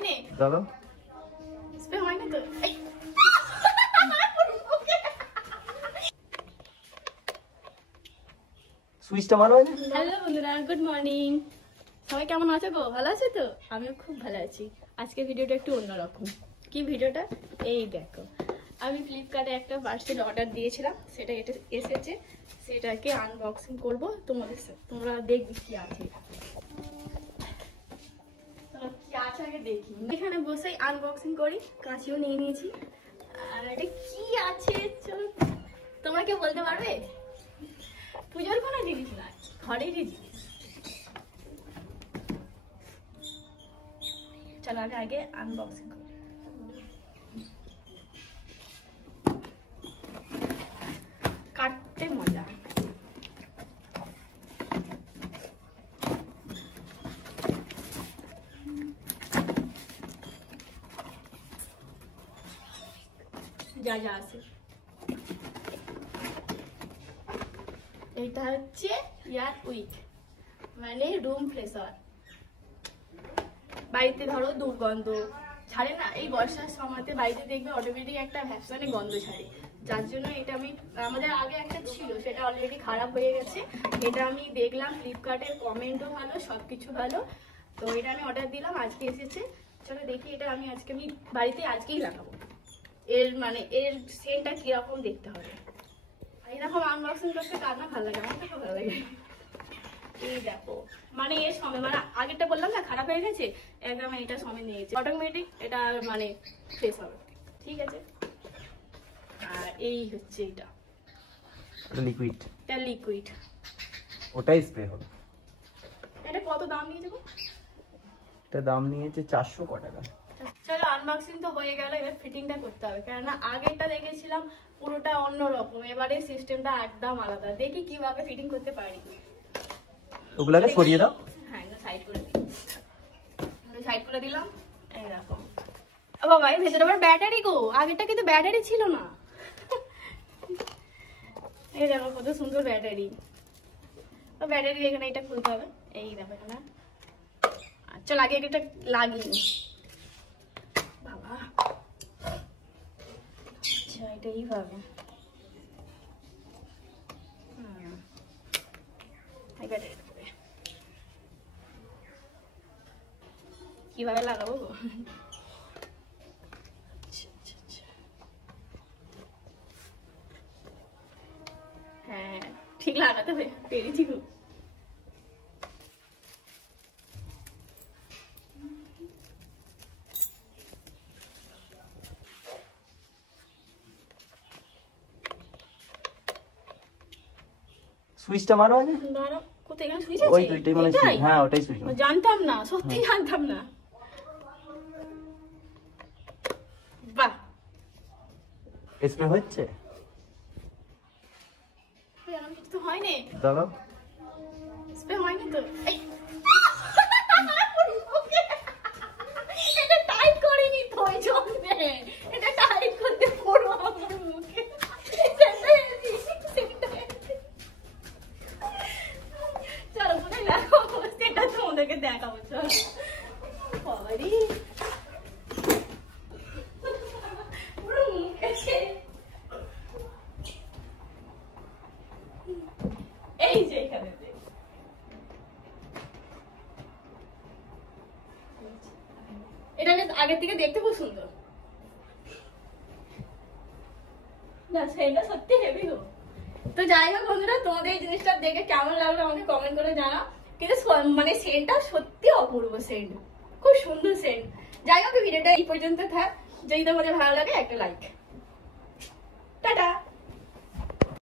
হয়নি দাদা স্প্রে হয়নি তো সুইচটা মারো হয়নি। হ্যালো বন্ধুরা, গুড মর্নিং। সবাই কেমন আছো গো? ভালো আছো তো? আমিও খুব ভালো আছি। আজকে ভিডিওটা একটু অন্যরকম। কি ভিডিওটা? এই দেখো, আমি ফ্লিপকার্টে একটা পার্সেল অর্ডার দিয়েছিলাম, সেটা এটা এসেছে, সেটাকে আনবক্সিং করব তোমাদের সাথে। তোমরা দেখবি কি আছে, কি আছে আগে দেখি। এখানে বসেই আনবক্সিং করি, কাঁচিও নিয়ে নিয়েছি। আর এটা কি আছে চলো, তোমরা কেউ বলতে পারবে? পুজোর কোনো জিনিস না, ঘরেরই জিনিস। চলো আমি আগে আনবক্সিং করি। কাটতে মজা। যা যা আছে, এটা হচ্ছে এয়ার উইক, মানে রুম ফ্রেশার। বাড়িতে ধরো দুর্গন্ধ ছাড়ে না, এই বর্ষার সময়তে বাড়িতে দেখবে অটোমেটিক একটা ভ্যাপসানে গন্ধ ছাড়ে, যার জন্য এটা আমি, আমাদের আগে একটা ছিল সেটা অলরেডি খারাপ হয়ে গেছে। এটা আমি দেখলাম ফ্লিপকার্টের কমেন্টও ভালো, সবকিছু ভালো, তো এটা আমি অর্ডার দিলাম, আজকে এসেছে। চলো দেখি, এটা আমি বাড়িতে আজকেই লাগাবো। এর মানে এর সেন্টটা কিরকম দেখতে হবে। এরকম আনবক্সিং করতে কার না ভালো লাগে? আমার তো ভালো লাগে। এই দেখো, মানে এর সময়, মানে আগেরটা বললাম না খারাপ হয়ে গেছে, একদম এটা সময় নিয়েছে অটোমেটিক, এটা মানে ফ্রেশ হবে, ঠিক আছে। আর এই হচ্ছে এটা লিকুইড, এটা লিকুইড, ওটাই স্প্রে হবে। এটা কত দাম নিয়ে যাবো? এটা দাম নিয়েছে 400 টাকা। চলো আনবক্সিং তো হয়ে গেল, এবার ফিটিংটা করতে হবে, কেননা আগেরটা দেখেছিলাম পুরোটা অন্যরকম, এবারে সিস্টেমটা একদম আলাদা। দেখি কিভাবে ফিটিং করতে পারি। ওগুলাকে সরিয়ে দাও। হ্যাঁ, সাইড করে দিই, সাইড করে দিলাম। এই দেখো, ও বাবা, এর ভেতরে আবার ব্যাটারি গো, আগেরটা কিন্তু ব্যাটারি ছিল না। এই দেখো কত সুন্দর ব্যাটারি। ব্যাটারি এখানে এটা খুলতে হবে, এই দেখো এখানে। আচ্ছা, লাগিয়ে এটা লাগিয়ে নি বাবা। আচ্ছা, এটা এইভাবে ব্যাটারি কিভাবে লাগাবো? হ্যাঁ, ঠিক লাগাতে পেরেছি খুব। সুইচটা মারো আগে। কোথায় এখানে সুইচ আছে? ওই দুইটাই মানে সুইচ। হ্যাঁ, ওটাই সুইচ। জানতাম না, সত্যি জানতাম না। বাহ, স্প্রে হচ্ছে তো হয়নি দাদা, স্প্রে হয়নি তো। এটা টাইট করিনি তো, ওই জন্য এটা টাইট করতে পুরো আমার মুখে। চলো মনে দেখো, সেটা তোমাদেরকে দেখাবো। চলো বাবারি, পুরো মুখে। এই যে এখানে এটা আগের থেকে দেখতে খুব সুন্দর না, সেটা সত্যি হেভি গো। তো যাই হোক বন্ধুরা, তোমাদের এই জিনিসটা দেখে কেমন লাগলো আমাকে কমেন্ট করে জানাও। কিন্তু মানে সেন্টটা সত্যি অপূর্ব সেন্ট, খুব সুন্দর সেন্ট। যাই হোক, ভিডিওটা এই পর্যন্ত থাক। যদি তোমাদের ভালো লাগে একটা লাইক। টাটা।